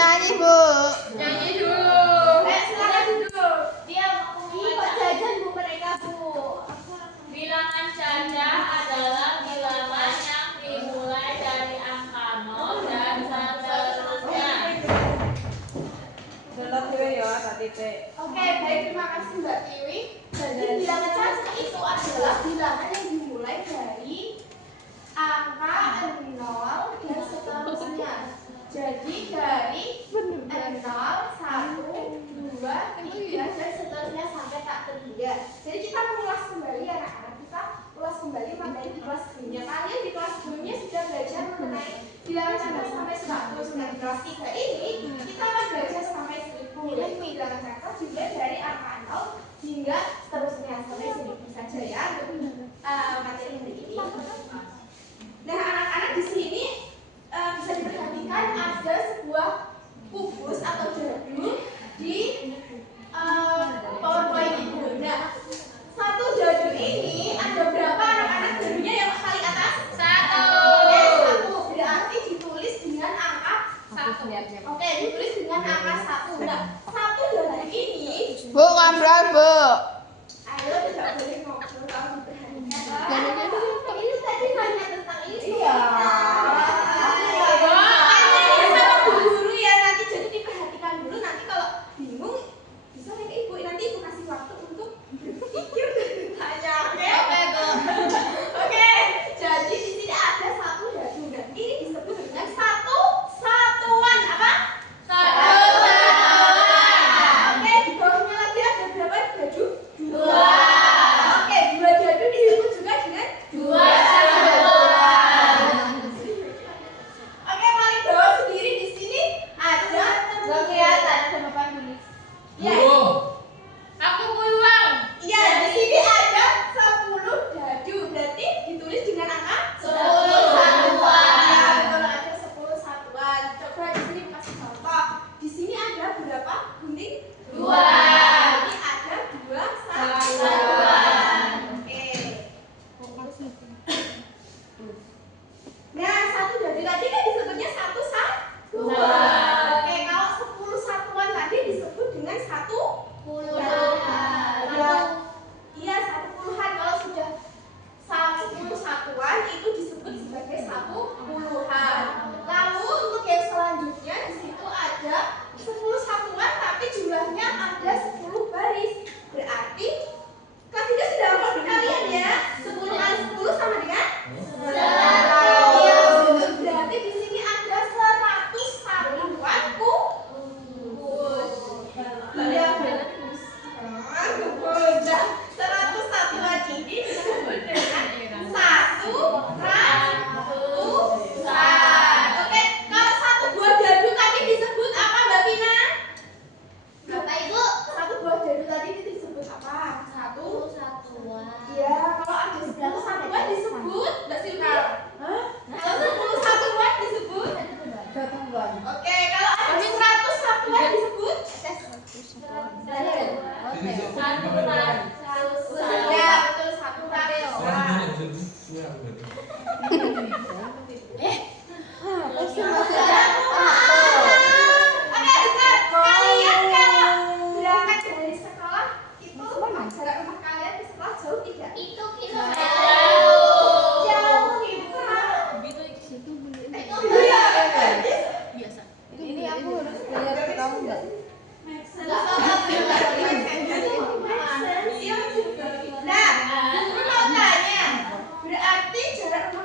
nyanyi, Bu. Nyanyi dulu. Silakan duduk. Dia ikut jajan Bu mereka, Bu. Bilangan cacah adalah bilangan yang dimulai dari angka 0 dan seterusnya. Oke, baik, terima kasih Mbak Tiwi. Jadi bilangan cacah itu adalah bilangan yang dimulai dari angka 0 dan seterusnya. Jadi dari 0, 1, 2, 3 dan seterusnya sampai tak terhingga. Jadi kita mengulas kembali anak-anak, kita ulas kembali materi di kelas sebelumnya. Kalian di kelas sebelumnya sudah belajar mengenai bilangan cacah sampai 100. Nah, di kelas 3 ini kita akan belajar sampai 1000. Yaitu bilangan cacah juga dari angka 0 hingga seterusnya sampai 1000 saja ya untuk materi hari ini. Nah, anak-anak di sini bisa diperhatikan ada sebuah kubus atau dadu di PowerPoint Ibu. Nah, satu dadu ini ada berapa anak-anak dadunya yang paling atas? 1. Oke, 1. Berarti ditulis dengan angka 1. Oke, ditulis dengan angka 1. Nah, satu dadu ini, Bu, ngobrol, Bu. ayo tidak boleh ngobrol kalau diperhatikan. Ini tadi nanya tentang ini. Iya. Guru ya, nanti jadi diperhatikan dulu, nanti kalau bingung bisa ke ibu, nanti ibu kasih waktu untuk berpikir dan tanya. Oke, oke, jadi di sini ada satu dadu dan ini disebut dengan satu satuan apa? Oke, di bawahnya lagi ada berapa dadu? 2. Oke, 2 dadu disebut juga dengan 2 satuan. Oke, paling bawah sendiri di sini ada nggak kelihatan ada bapak tulis. Ya. Aku pulang. Iya, di sini ada 10 dadu. Berarti ditulis dengan angka 10 satuan. Ya, betul, ada 10 satuan. Coba di sini kasih contoh. Di sini ada berapa gunting? 2. Berarti ada 2 satuan. Oke. Nah, satu dadu tadi kan disebutnya satu satuan. Oke, kalau 10 satuan tadi disebut dengan satu puluhan. Iya, satu puluhan. Kalau sudah 10 satuan itu disebut sebagai satu puluhan. Lalu untuk yang selanjutnya di situ ada 10 satuan tapi jumlahnya ada 10 baris. Berarti kelas 3 sudah hafal di kalian ya. 10 kali 10 sama dengan 100. Iya, betul. Berarti di sini ada 100 satuan kubus. Iya, kubus. Nah, 100 satuan ini disebut dengan satu ratusan. Oke, kalau satu buah dadu tadi disebut apa, Mbak Vina? Bapak Ibu, satu buah dadu tadi disebut apa? Satu satuan. Iya, kalau ada 10 satuan disebut, Mbak Silvia? Hah? Kalau 10 satuan disebut satuan. Oke, kalau ada 100 satuan disebut satuan. Ya, betul, satu ratusan. Oke, bentar. Kalian kalau berangkat dari sekolah itu jarak rumah kalian ke sekolah jauh tidak? Itu Jauh nih, Pak. Itu iya. biasa. Ini aku harus bayar ke kamu enggak? Nah, guru mau tanya, berarti jarak rumah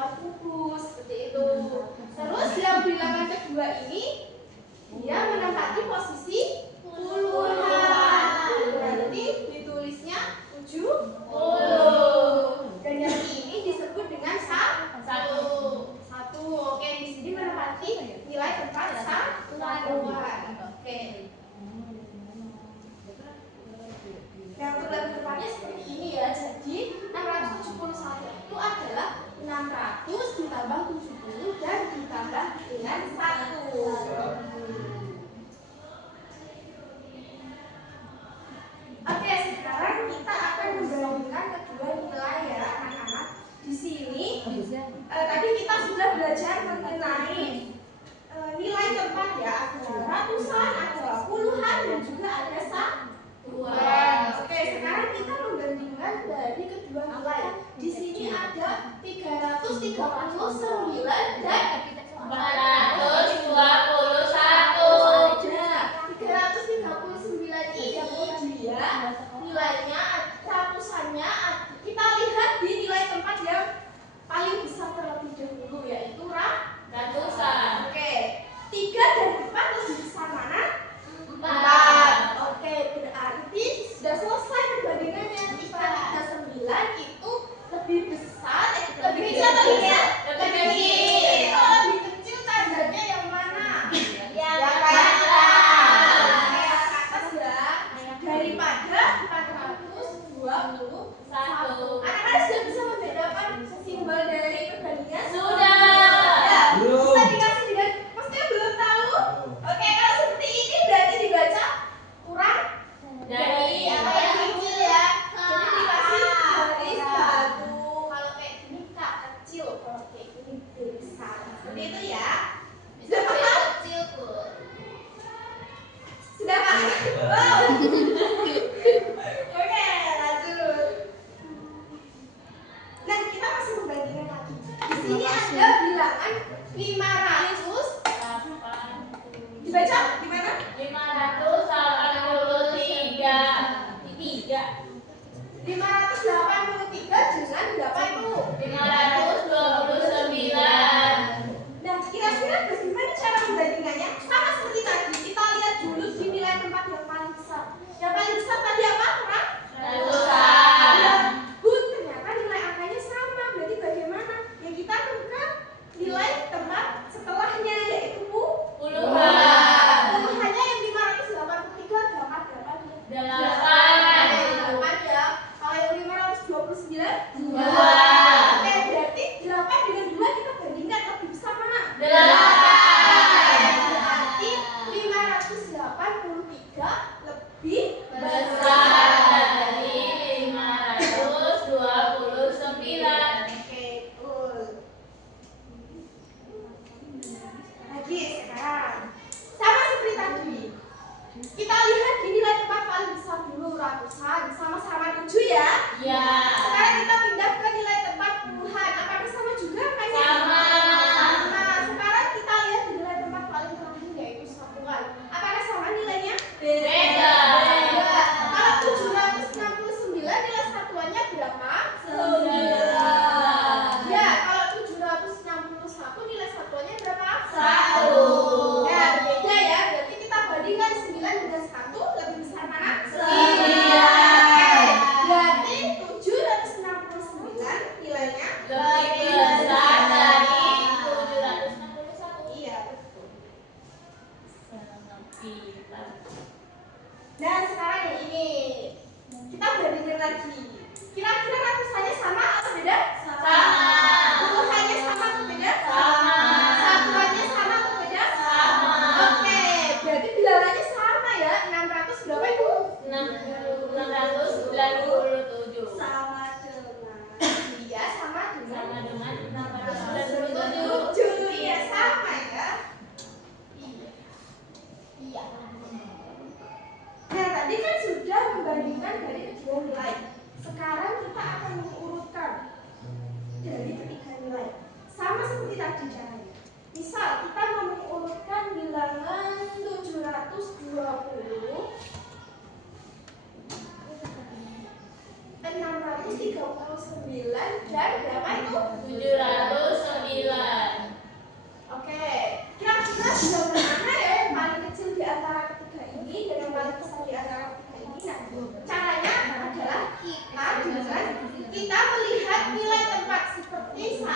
luar buku seperti itu. Terus yang bilangan kedua ini dia menempati posisi puluhan. Berarti ditulisnya 70. Dan yang ini disebut dengan satu. Oke, di sini menempati nilai tempat satuan. Oke. Nah, untuk lebih tepatnya seperti ini ya. Jadi 671 itu adalah 600 ditambah 70 dan ditambah dengan 1. Oke, sekarang kita akan membandingkan kedua nilai ya, anak-anak. Di sini tadi kita sudah belajar mengenai nilai tempat ya, ada ratusan, ada puluhan, dan juga ada satuan. Oke, sekarang kita membandingkan dari kedua nilai. Di sini ada 339 dan 421. 339 ini dia nilainya ratusannya kita lihat di nilai tempat yang paling besar terlebih dahulu, yaitu Ratusan. Oke, 3 dan 4 lebih besar mana? 4. Oke, berarti sudah selesai perbandingannya. 339 itu lebih besar, lebih kecil atau lebih besar? Lebih kecil. Kalau lebih kecil tandanya yang mana? Yang kayak atas. kayak atas ya. Daripada 421. Anak-anak sudah bisa membedakan simbol dari perbandingan? Sudah. Ya, bisa dikasih dengan maksudnya belum tahu? Oke, kalau seperti ini berarti dibaca kurang Dari apa yang yang kecil ya. Jadi dikasih garis batu. Kalau kayak gini kak kecil, kalau kayak gini besar. Seperti itu ya. Sudah paham? kecil, Bu. Sudah paham? Wow. Oke, lanjut. Nah, kita masih membandingkan lagi. Di sini ada bilangan 500. Dibaca gimana? 583. 583 dengan berapa itu? 529. Nah, kira-kira bagaimana cara membandingannya? Sama seperti tadi, kita lihat dulu di nilai tempat yang paling besar. Yang paling besar tadi apa? Kurang? Ratusan. Ya, good. Ternyata nilai angkanya sama. Berarti bagaimana? Ya kita temukan nilai tempat setelahnya, yaitu Puluhan. puluhannya yang 583 dapat berapa dia? 8. 8 ya. Kalau yang 529? 2. Oke, berarti 8 dengan 2 kita bandingkan lebih besar mana? 8. Berarti 583 lebih Besar dari 529. Oke, cool. Lagi sekarang sama seperti tadi. Kita lihat di nilai tempat paling besar dulu, ratusan sama-sama 7 ya. Ya. Sekarang kita pindah ke nilai tempat puluhan. Apakah sama juga angkanya? Sama. Nah, sekarang kita lihat di nilai tempat paling terakhir yaitu satuan. Apakah sama nilainya? Beda. Kalau 769 nilai satuannya berapa? 9. Ya, kalau 761 nilai satuannya berapa? 1. Ya, beda ya. Berarti kita bandingkan 9 dengan 1 lebih besar mana? 9. Berarti 769 nilainya Lebih besar dari 761. iya, betul. Sangat pintar. Nah, sekarang yang ini kita bandingin lagi. Kira-kira ratusannya sama atau beda? Sama. Puluhannya sama atau beda? Sama. Satuannya sama atau beda? Sama. Oke, berarti bilangannya sama ya. 600 berapa itu? 697. Sama dengan iya, sama dengan Sama dengan 697. 7. Iya, sama ya. Iya. Nah, tadi kan sudah membandingkan dari kedua nilai. Sekarang kita akan mengurutkan dari ketiga nilai. Sama seperti tadi caranya. Misal kita mau mengurutkan bilangan 720, 639 dan berapa itu? 761.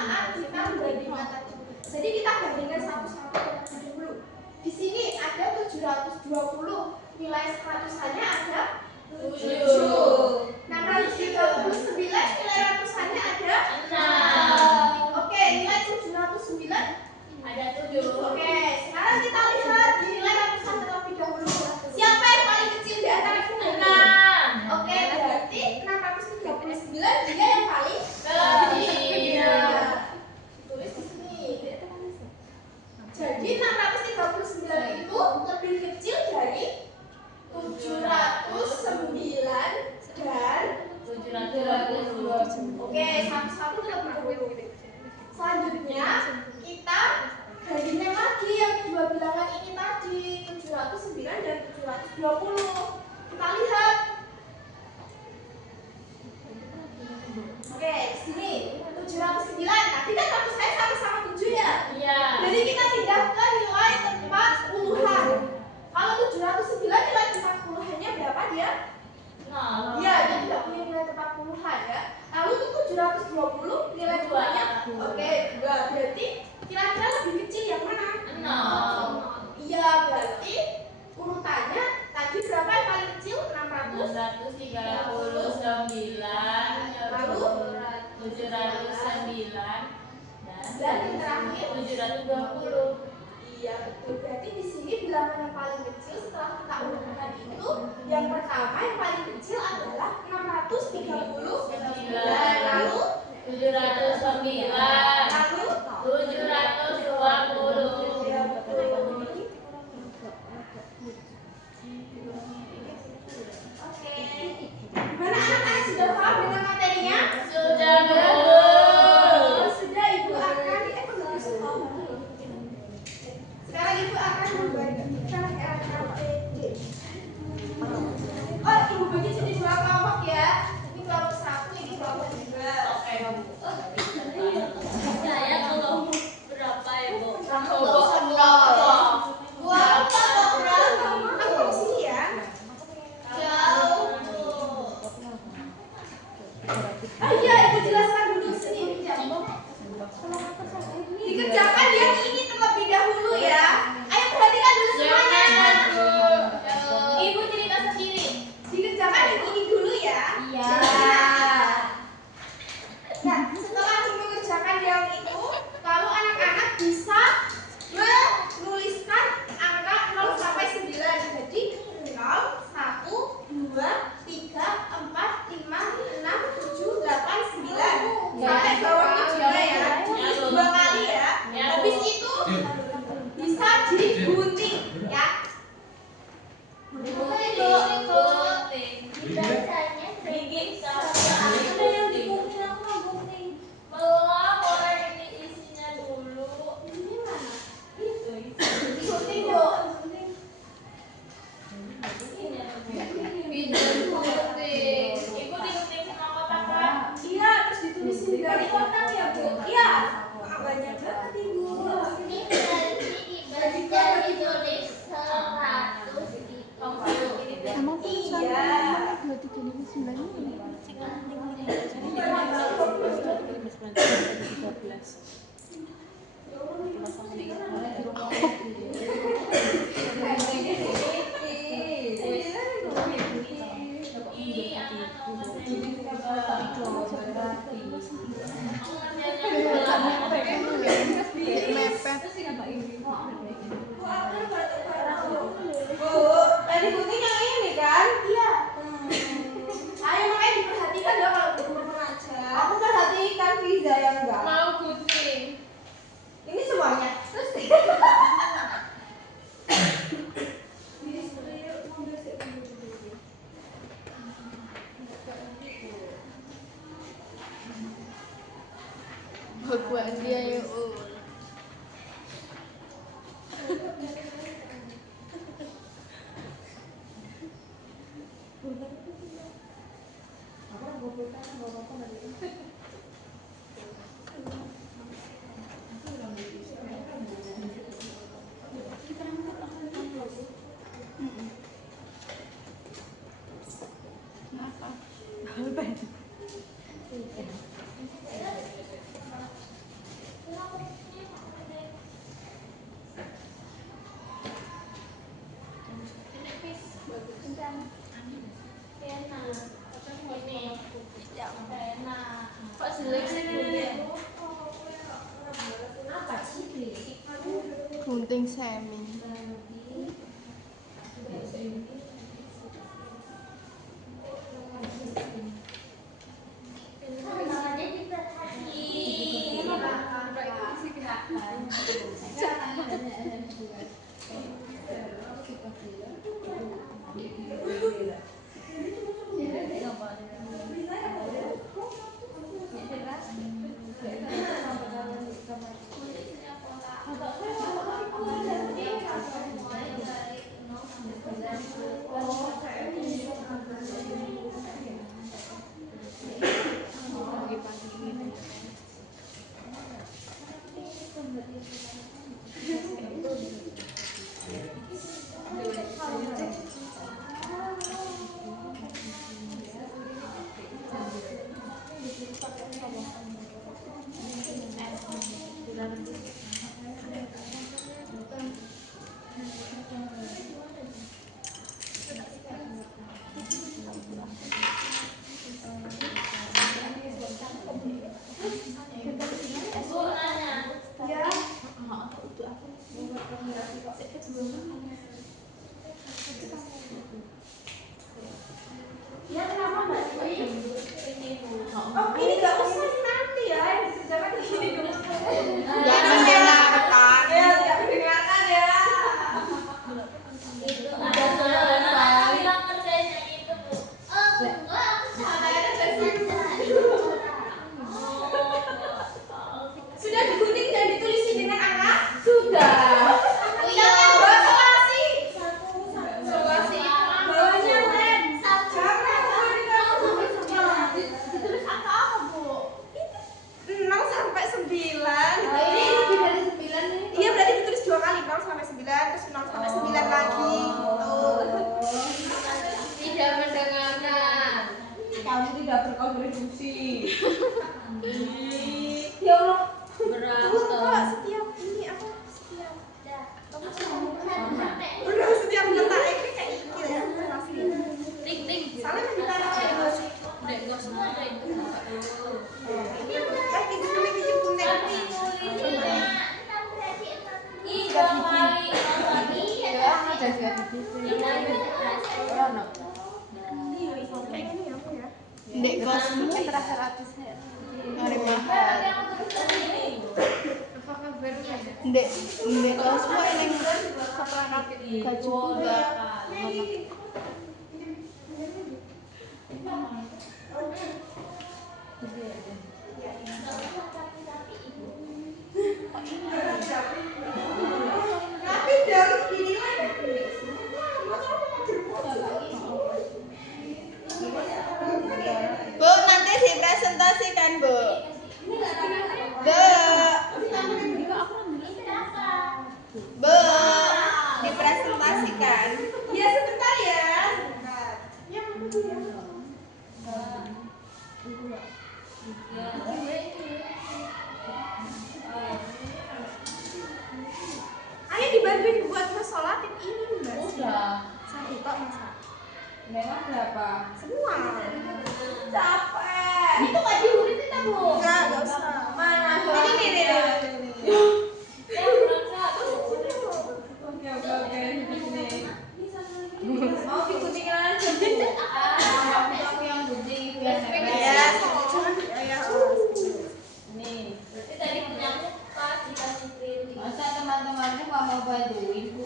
saat kita membandingkan tadi. Jadi kita bandingkan satu-satu terlebih dahulu. Di sini ada 720, nilai seratusannya ada 7. 639, nilai ratusannya ada 6. Oke, nilai 709 Ada 7. Oke, sekarang kita lihat nilai ratusan terlebih dahulu. Siapa yang paling kecil di antara kita? 6. Oke, berarti 639 dia yang paling Kecil. Tulis di sini. Jadi 639 itu lebih kecil dari 709 dan 720. Oke, satu-satu terlebih dahulu. Selanjutnya kita bandingkan lagi yang dua bilangan ini tadi 709 dan 720. Kita lihat. Oke, di sini 709. Tadi kan ratusan saya sama-sama 7 ya. Iya. Jadi kita pindah ke nilai tempat puluhan. Kalau 709 nilai tempat puluhannya berapa dia? 0. Iya, dia tidak punya nilai tempat puluhan ya. Lalu untuk 720 nilai duanya, oke, 2. Berarti kira-kira lebih kecil yang mana? 0. Iya, berarti urutannya tadi berapa yang paling kecil? 639, Lalu 709 dan yang terakhir 720. Iya, betul. Berarti di sini bilangan yang paling kecil setelah kita urutkan itu yang pertama yang paling kecil adalah 639. Lalu 709, lalu 720. ya betul. Oke. Gimana anak-anak sudah paham dengan materinya? Sudah, Bu. Sudah, Ibu akan sekarang Ibu akan membagikan RAPD. Oh, Ibu bagi jadi 2 kelompok ya. Ini kelompok 1, ini kelompok 2. Oke, Bu. Saya kalau berapa ya, Bu? Kelompok 10. Buat program aku di sini ya. Jauh, Bu. Oh iya, Ibu jelaskan dulu sini. Dikerjakan yang ini terlebih dahulu ya. Ayo perhatikan dulu semuanya. Ibu cerita sendiri. Dikerjakan yang ini dulu ya. Iya. Nah, setelah mengerjakan yang itu, lalu anak-anak bisa menuliskan angka 0 sampai 9. Jadi 0, 1, 2, 3, 4, 5, 6, 7, 8, 9. Sampai bawahnya juga ya. Tulis 2 kali ya. Habis itu bisa digunting ya. Bacanya bikin ada yang digunting aku gunting. Belum, orang ini isinya dulu. Ini mana? Itu. Digunting dong. Ibu digunting sama kotak kan? Iya, terus ditulisin dari kotak ya, Bu. Iya. Banyak banget, Ibu. Ini berarti ditulis 100 Emang Iya. berarti jadi 9 ini. Ini anak nomor Bu, tadi gunting yang ini kan? Iya. Ayo makanya diperhatikan ya kalau belum mengajar. Aku perhatikan Fiza yang enggak. Mau gunting. Ini semuanya. Terus Buat dia yang Gunting semi. Ya kenapa Mbak Dwi? Oh ini nggak usah nanti ya, yang dikerjakan di sini dulu. Gak mendengarkan. Ya tidak mendengarkan ya. Itu ada salah bilang kerjanya itu Bu. Oh enggak, aku Sudah digunting dan ditulis dengan angka? Sudah. Jangan buat solasi. Solasi Bawahnya lem. Ditulis angka apa, Bu? 0 sampai 9. Ini lebih dari 9 ini. Iya berarti ditulis 2 kali 0 sampai 9 terus 0 sampai 9 lagi gitu. Tidak mendengarkan. Kamu tidak berkontribusi. Ya Allah. berantem. Kok setiap ini apa? Setiap udah setiap letak ini kayak gitu ya. Ting ting. Salah kan ditaruh sih. Dek gak semua ada itu. Kan itu dulu biji kuning. Ih, kali. Ya, ada juga di sini. Rono. Kayak gini ya, Bu ya. Ndek kosmu terasa ratus ya. Hari mahal. Ndek kosmu yang baju enggak. Tapi dari gini lagi. Bu, nanti dipresentasikan, Bu. Bu, dipresentasikan. Ya sebentar ya. Sebentar. Ya Bu ya. Ayo dibantuin buat ngesolatin ini Mbak. Udah. Satu kok masa. Memang berapa? Semua. Capek. Itu gak diurutin tak Bu? Enggak usah. Mana? Ini nih. Oke. Mau digunting aja Bu. Aku yang gunting biar Ya, hebat. ya. Nih. Itu tadi punya pas dikasih print. Masa teman-temanku nggak mau bantuin Bu?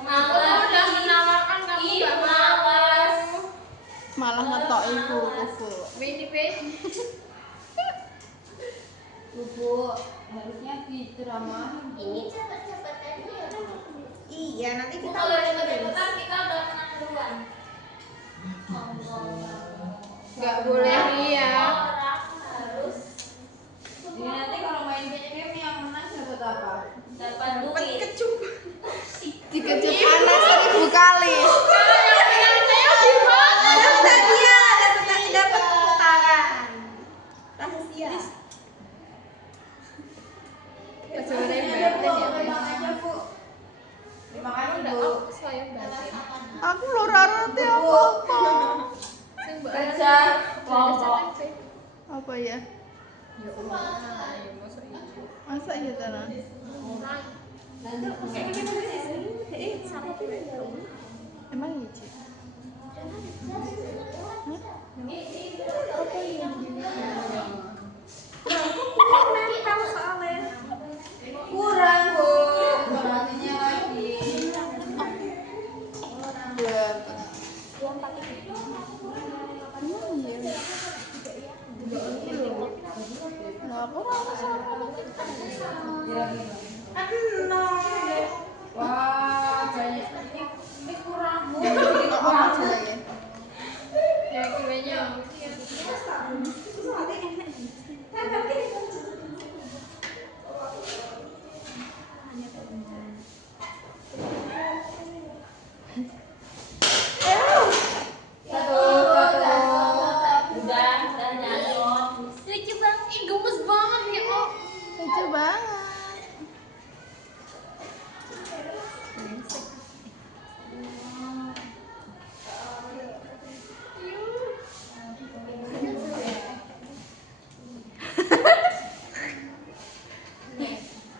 Malas. Udah menawarkan kamu Ih, nggak mau. malas. Malah ngetoki buku, Bu. Ini Bu, harusnya diceramahin Bu. Cepet-cepet aja ya. Iya, nanti kita Kalau cepet-cepetan kita udah menang duluan. Enggak boleh ria. Orang harus Jadi nanti kalau main game yang menang dapat apa? dapat duit. kecup. Dikejut panas 1000 kali. Dapat hadiah, dapat tepuk tangan. Rahasia. Memang aja Bu. Terima kasih Bu. Aku lora roti apa-apa. Kerja kelompok. Apa ya? Masa iya tanah? Emang iya, Ci? nempel soalnya. Kurang, Bu. Berartinya lagi. Belum. Nggak apa Wah, banyak. Ini kurang, Bu. ya kayaknya Udah nyalon. Lucu banget, ih gemes banget ya kok. lucu banget.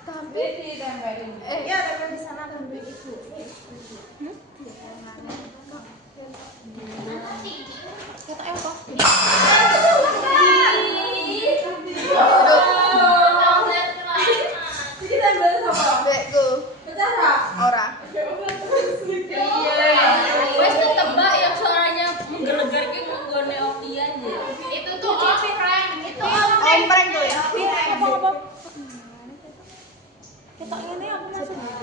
Tapi ditempelin. Ya, tempel di sana kan itu. Kata apa? Jadi tempel sama. Bekku. Cara. Ora. Wes ketebak yang suaranya menggelegar ki nggone Oki aja. Itu tuh prank. Itu Ompreng tuh ya. prank. Kita ini aku masuk.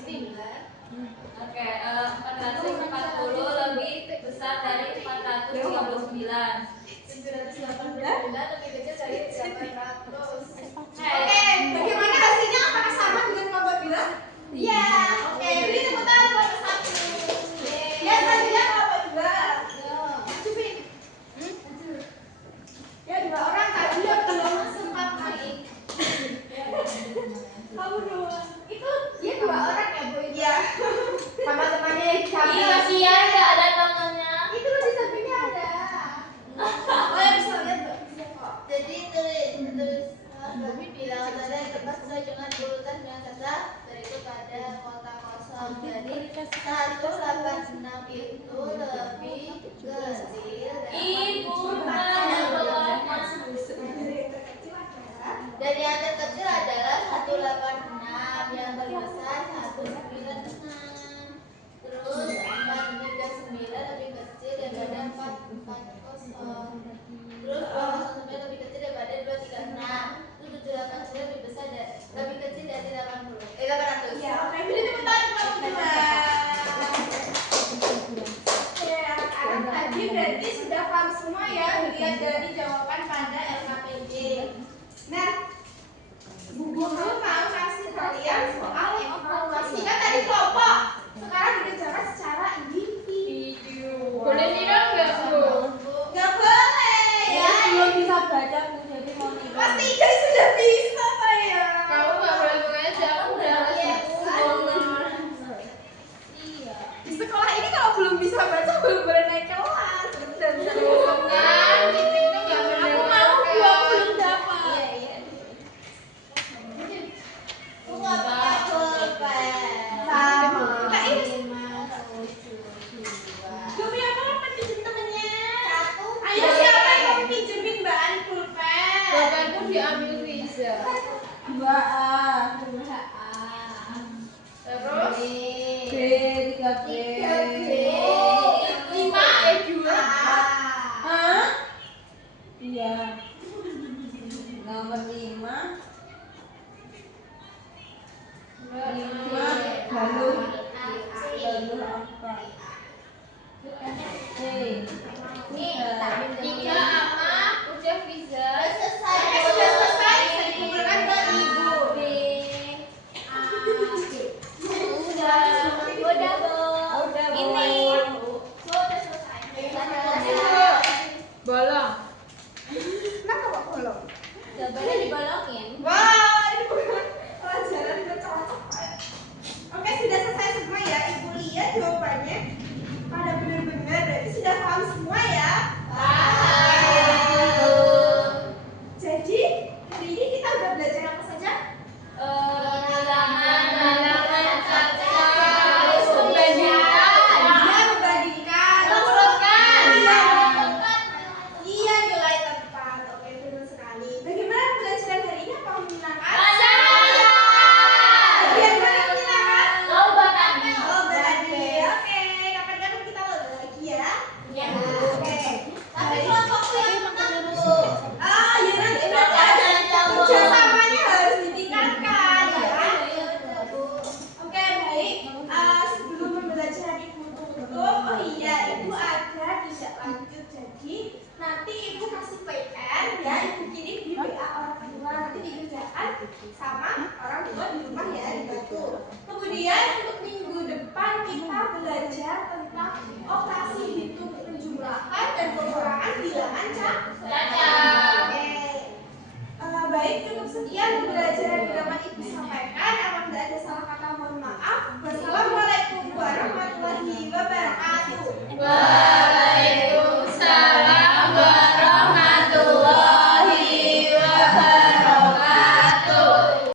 Oke, 440 lebih besar dari 439. 789 lebih kecil dari 800. Oke, Bagaimana hasilnya? Apakah sama dengan kelompok 2? Iya. Oke, beri tepuk tangan kelompok 1. Ya, selanjutnya kelompok 2. Cupin. Ya, 2 orang tadi yang belum sempat main. Kamu doang. Itu dia 2 orang ya, Bu? Iya. Sama temannya yang ini samping. kasihan nggak ada tangannya. Itu loh di sampingnya ada. Oh, ya bisa lihat, Mbak. Bisa kok. Jadi tulis Babi bilang tanda yang tepat sesuai dengan urutan dengan kata berikut pada kota kosong. Jadi 186 itu lebih kecil Ibu dan yang terkecil adalah 186, yang paling besar 196. Terus 439 lebih kecil daripada 440. Terus 209 lebih kecil daripada 236. Terus 789 lebih besar dan lebih kecil dari 800. Ya, oke. Beri tepuk tangan kelompok 2. Oke, anak-anak tadi berarti sudah paham semua ya dilihat dari jawaban pada LKPD. Nah, Bu Guru mau kasih kalian soal evaluasi. Kan tadi kelompok, sekarang dikerjakan secara individu. Boleh niram nggak, Bu? Nggak boleh ya. Belum bisa baca, Bu, jadi mau niram. Pasti Ijai sudah bisa saya. Kamu nggak boleh mengajar, aku udah Di sekolah ini kalau belum bisa baca belum boleh naik kelas. Bener. kan, itu nggak boleh. Aku mau buang belum dapat. Aku nggak pakai pulpen. Sama. Kak ini 5, 7, 2. Gumi apa kan pinjem temennya? Satu. Ayo siapa yang mau pinjemin Mbak An pulpen? Pulpenku diambil Riza. 2A. Terus B. 3B. 5 2. Hah? Iya. Nomor 5. 5 lalu apa? C. Tiga apa? Udah bisa. Selesai. Oke, sudah selesai. Bisa dikumpulkan ke Ibu. Udah, Bu. Ini. Sudah selesai. Bolong. Kenapa kok belum? Jawabannya dibolongin. Wah, ini bukan pelajaran bercocok. Oke, sudah selesai semua ya. Ibu lihat jawabannya. Pada benar-benar berarti sudah paham semua ya. Jadi, hari ini kita udah belajar apa saja? Dia membandingkan. Iya, nilai tepat. Oke, benar sekali. Bagaimana pelajaran hari ini? Apa menyenangkan? Bagian mana menyenangkan? Oh, berarti. Oke, kapan-kapan kita lomba lagi ya. Oke. Tapi kelompokku yang menang, Bu. Ah, ya nanti berarti ada kerjasamanya harus ditingkatkan ya. Oke, baik. Sebelum pembelajaran Ibu tutup, oh iya, Ibu ada tidak lanjut. Jadi nanti Ibu kasih PN ya, Ibu kirim di WA orang tua. Nanti dikerjakan sama orang tua di rumah ya, dibantu. Kemudian untuk minggu depan kita belajar tentang operasi hitung penjumlahan dan pengurangan bilangan